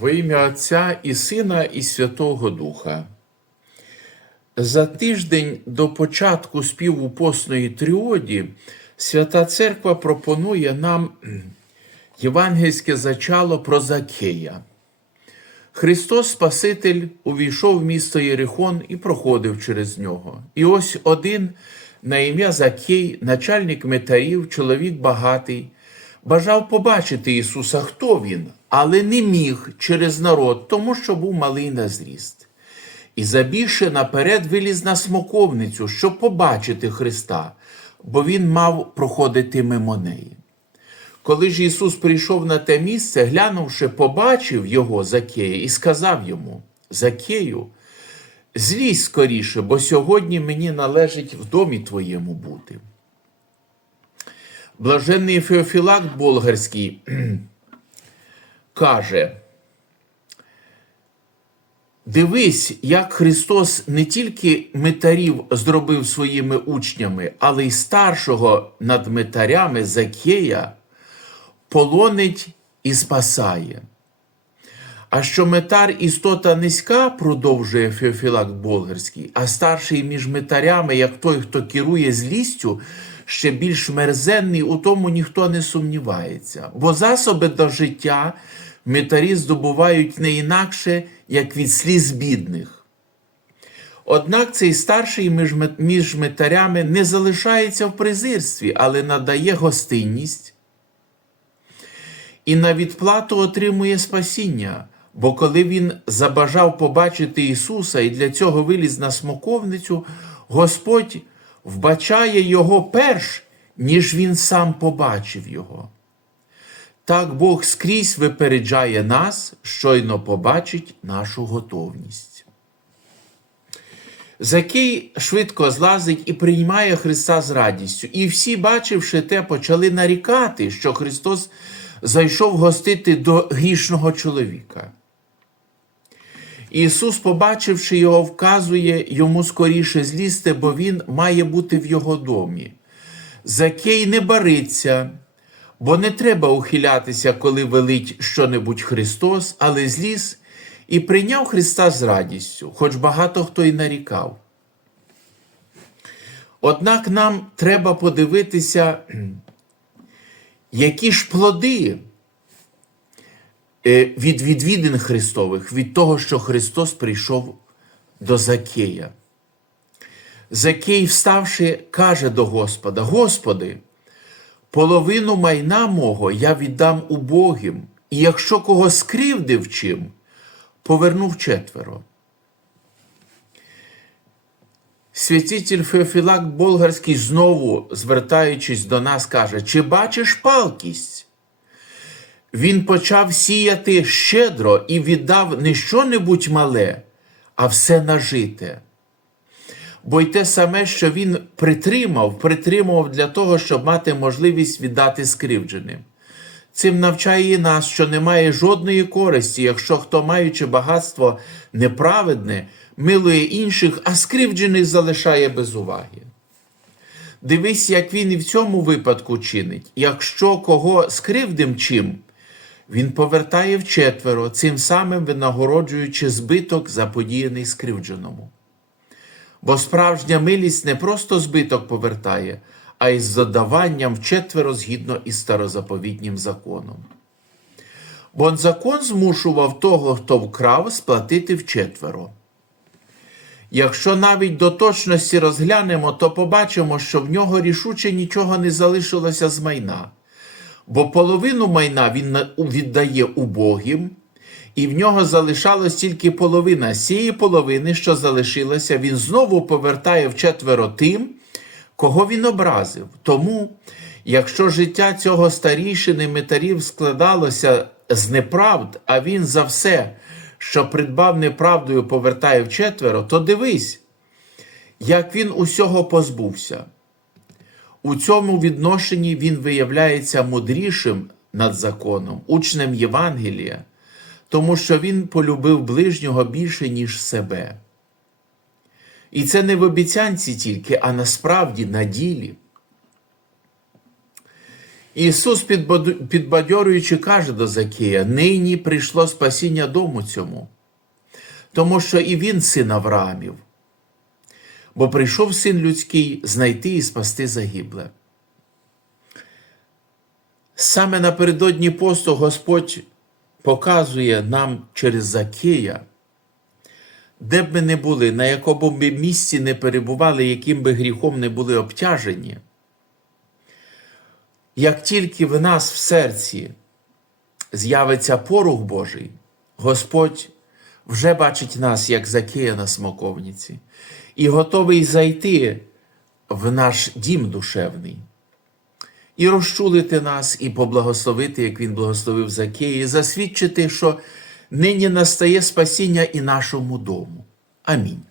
Во ім'я Отця і Сина, і Святого Духа. За тиждень до початку співу постної тріоді Свята Церква пропонує нам євангельське зачало про Закея. Христос Спаситель увійшов в місто Єрихон і проходив через нього. І ось один на ім'я Закей, начальник метарів, чоловік багатий, бажав побачити Ісуса, хто він, але не міг через народ, тому що був малий на зріст. І забігши наперед виліз на смоковницю, щоб побачити Христа, бо він мав проходити мимо неї. Коли ж Ісус прийшов на те місце, глянувши, побачив його Закея і сказав йому: Закею, злізь скоріше, бо сьогодні мені належить в домі твоєму бути. Блаженний Феофілакт Болгарський каже, дивись, як Христос не тільки митарів зробив своїми учнями, але й старшого над митарями Закея полонить і спасає. А що метар істота низька, продовжує Феофілакт Болгарський, а старший між метарями, як той, хто керує злістю, ще більш мерзенний, у тому ніхто не сумнівається. Бо засоби до життя метарі здобувають не інакше, як від сліз бідних. Однак цей старший між, між метарями не залишається в презирстві, але надає гостинність і на відплату отримує спасіння. Бо коли він забажав побачити Ісуса і для цього виліз на смоковницю, Господь вбачає Його перш, ніж Він сам побачив Його. Так Бог скрізь випереджає нас, щойно побачить нашу готовність. Закей швидко злазить і приймає Христа з радістю. І всі, бачивши те, почали нарікати, що Христос зайшов гостити до грішного чоловіка. Ісус, побачивши його, вказує йому скоріше злізти, бо Він має бути в його домі. Закей не бариться, бо не треба ухилятися, коли велить щонебудь Христос, але зліз і прийняв Христа з радістю, хоч багато хто й нарікав. Однак нам треба подивитися, які ж плоди від відвідин Христових, від того, що Христос прийшов до Закея. Закей, вставши, каже до Господа: Господи, половину майна мого я віддам убогим, і якщо кого скривдив чим, повернув четверо. Святитель Феофілакт Болгарський знову, звертаючись до нас, каже: Чи бачиш палкість? Він почав сіяти щедро і віддав не що-небудь мале, а все нажите. Бо й те саме, що він притримав, притримував для того, щоб мати можливість віддати скривдженим. Цим навчає і нас, що немає жодної користі, якщо хто, маючи багатство неправедне, милує інших, а скривджених залишає без уваги. Дивись, як він і в цьому випадку чинить. Якщо кого скривдим чим, він повертає вчетверо, цим самим винагороджуючи збиток, заподіяний скривдженому. Бо справжня милість не просто збиток повертає, а й з задаванням вчетверо згідно із старозаповітнім законом. Бо закон змушував того, хто вкрав, сплатити вчетверо. Якщо навіть до точності розглянемо, то побачимо, що в нього рішуче нічого не залишилося з майна, бо половину майна він віддає убогим, і в нього залишалась тільки половина. З цієї половини, що залишилося, він знову повертає вчетверо тим, кого він образив. Тому, якщо життя цього старішини метарів складалося з неправд, а він за все що придбав неправдою, повертає вчетверо, то дивись, як він усього позбувся. У цьому відношенні він виявляється мудрішим над законом, учнем Євангелія, тому що він полюбив ближнього більше, ніж себе. І це не в обіцянці тільки, а насправді на ділі. Ісус, підбадьорюючи, каже до Закія: нині прийшло спасіння дому цьому, тому що і він син Авраамів, бо прийшов син людський знайти і спасти загибле. Саме напередодні посту Господь показує нам через Закія, де б ми не були, на якому б ми місці не перебували, яким би гріхом не були обтяжені, як тільки в нас в серці з'явиться порух Божий, Господь вже бачить нас, як Закея на смоковниці, і готовий зайти в наш дім душевний і розчулити нас, і поблагословити, як він благословив Закея, і засвідчити, що нині настає спасіння і нашому дому. Амінь.